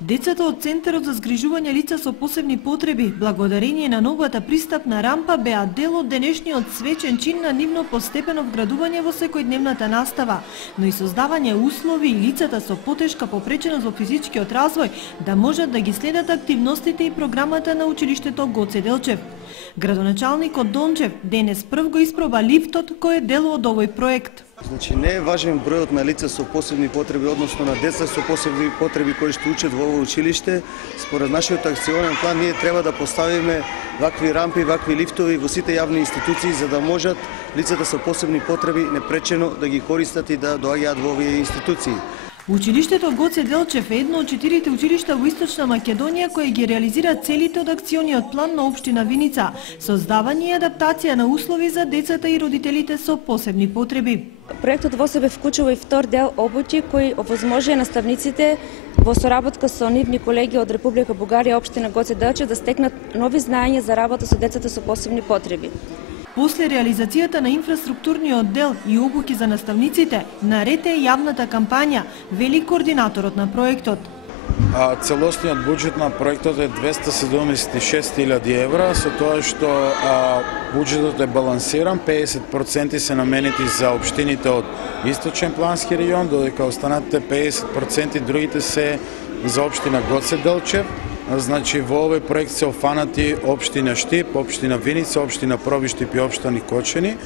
Децата од Центарот за згрижување лица со посебни потреби, благодарение на новата пристапна рампа, беа дел од денешниот свечен чин на нивно постепено вградување во секојдневната настава, но и создавање услови лицата со потешка попреченост во физичкиот развој да можат да ги следат активностите и програмата на училиштето Гоце Делчев. Градоначалникот Дончев денес прв го испроба лифтот кој е дел од овој проект. Значи не е важен бројот на лица со посебни потреби, односно на деца со посебни потреби кои што учат во ово училиште. Според нашиот акционен план ние треба да поставиме вакви рампи, вакви лифтови во сите јавни институции за да можат лицата со посебни потреби непречено да ги користат и да доаѓаат во овие институции. Училиштето Гоце Делчев е едно од 4 училишта во Источна Македонија кои ги реализира целите од акциониот план на општина Виница, создавање и адаптација на услови за децата и родителите со посебни потреби. Проектот во себе вклучува и втор дел обуки кои овозможија наставниците во соработка со нивни колеги од Република Бугарија и општина Гоце Делчев да стекнат нови знаења за работа со децата со посебни потреби. После реализацијата на инфраструктурниот дел и обуки за наставниците, наред е јавната кампања, вели координаторот на проектот. Целосниот буџет на проектот е 276.000 евра, со тоа што буџетот е балансиран, 50% се наменети за општините од Источен плански регион, додека останатите 50% другите се за општина Гоце Делчев. Значи во овој проект се офанати општина Штип, општина Виница, општина Пробиштип и општина Кочани.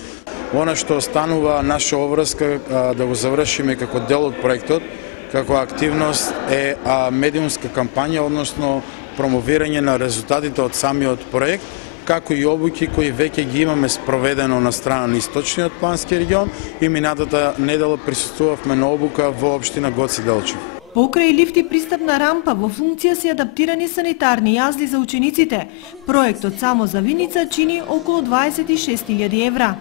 Она што останува наша обврска да го завршиме како дел од проектот, како активност е медиумска кампања, односно промовирање на резултатите од самиот проект, како и обуки кои веќе ги имаме спроведено на страна на Источниот плански регион и минатата недела присуствувавме на обука во општина Гоце Делчев. Покрај лифт и пристапна рампа во функција се адаптирани санитарни јазди за учениците. Проектот само за Виница чини околу 26.000 евра.